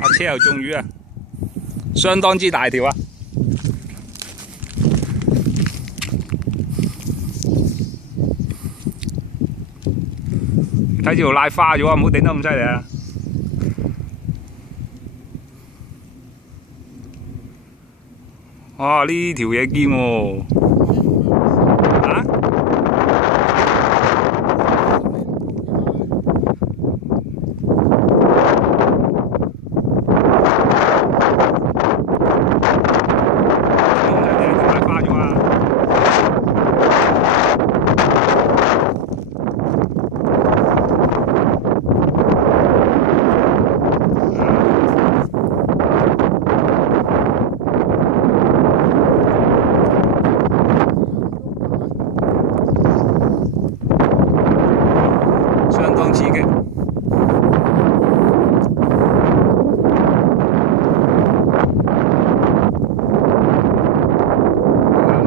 阿車又中魚啊，相當之大條啊！睇住條拉花咗啊！唔好頂得咁犀利啊！哇！呢條嘢堅喎，啊？拉花咗啊！相當刺激。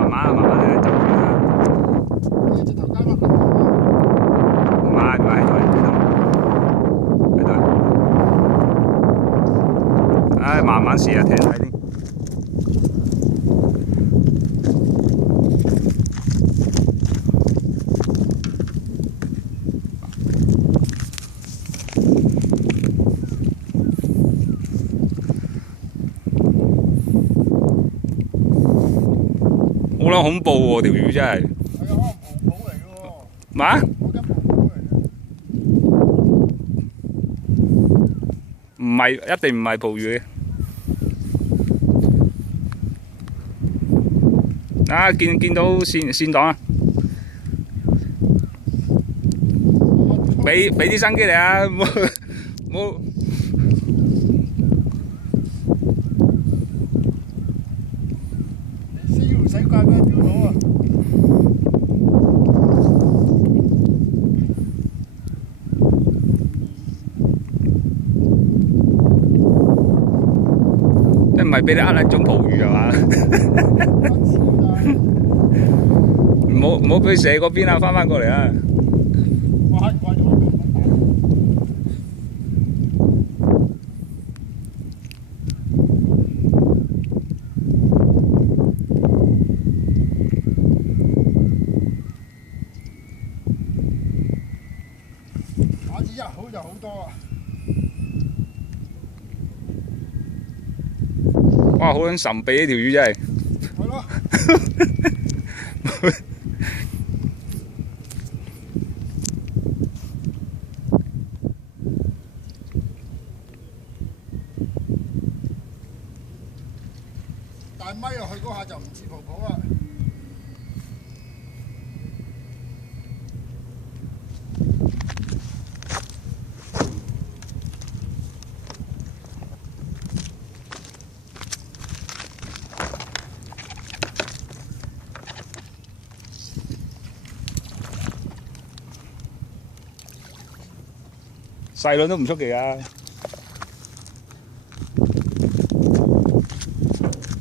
慢慢嚟走住啦。直頭加乜？唔係喺度。唉，慢慢試下停睇先。好撚恐怖喎！條魚真係。係啊，可能葡萄嚟嘅喎。嘛？我間葡萄嚟嘅。唔係，一定唔係捕魚。啊！見到線檔啊！俾啲心機嚟啊！冇。燒唔使怪俾佢釣到啊！即唔係俾你呃撚中捕魚係嘛？唔好俾佢射嗰邊啊！翻過嚟啊！哇！怪咗我咁打子一好就好多啊！哇！好撚神秘呢條魚真係。係咯。大咪落去嗰下就唔似葡萄啦。細輪都唔出奇啊！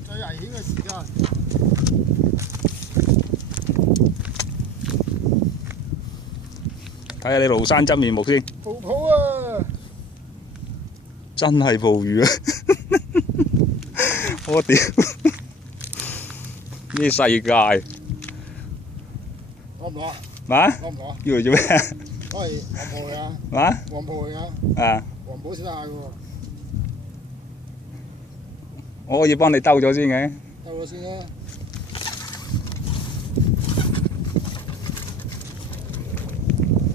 最危險嘅時間。睇下你廬山真面目先。葡萄啊！真係捕魚啊！我屌！呢世界。攞唔攞啊？嘛？攞唔攞啊？要嚟做咩？攞嚟黃埔嚟啊！嘛？黃埔嚟啊！啊！黃埔先得下嘅喎。我可以幫你兜咗先嘅。兜咗先啦。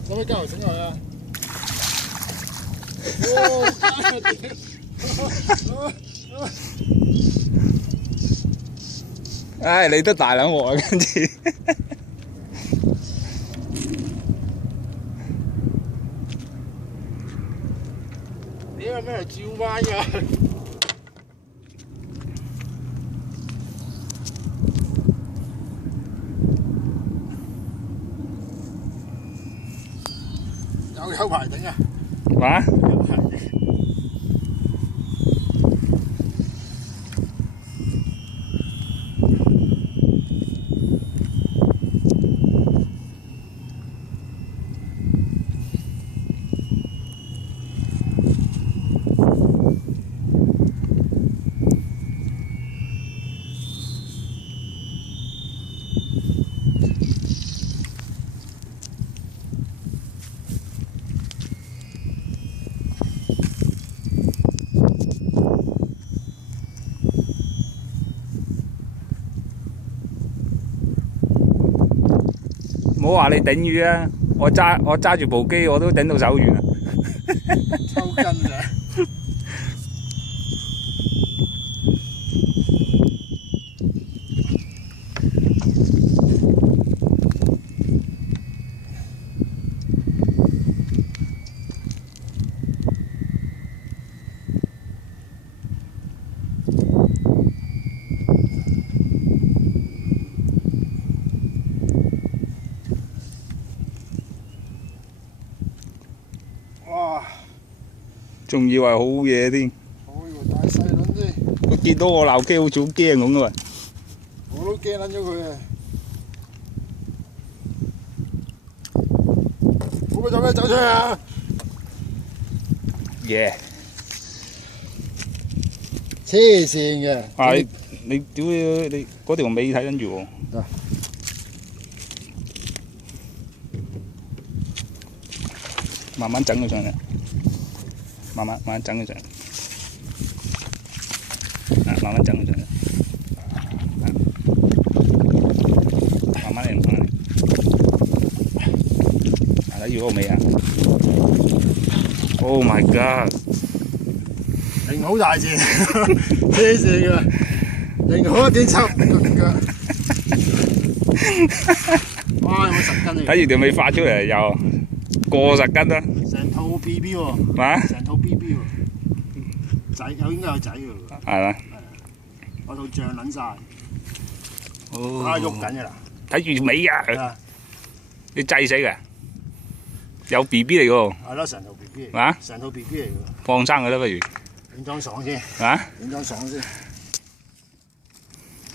使唔使加條繩落去啊？唉，你都大撚鑊啊！跟住。你有咩嚟照彎㗎？有排頂啊！嘛？有排頂。好話你頂魚啊！我揸住部機我都頂到手軟啊！抽筋咋？哇！仲以為好嘢添，我以為大細輪啫，佢見到我鬧機好似好驚咁嘅喎。我都驚撚咗佢啊！會唔會做咩走出去啊？耶！黐線嘅。啊你屌你嗰條尾睇緊住喎。慢慢整佢上嚟，慢慢整佢上嚟，慢慢整佢上嚟，慢慢嚟，慢慢嚟，睇住嗰個尾啊 ！Oh my god！ 型好大隻，黐線嘅，型好點插個腳。哇！有冇10斤啊？睇住條尾發出嚟又過10斤啦。成套 BB 喎，咩？成套 BB 喎，仔應該有仔㗎喎。係嘛？我套脹撚晒，哦喐緊㗎啦。睇住條尾啊！啊，你制死嘅，有 B B 嚟嘅喎，係咯，成套 BB 嚟。啊？成套 BB 嚟㗎喎。放生佢啦不如，影張相先，啊？影張相先。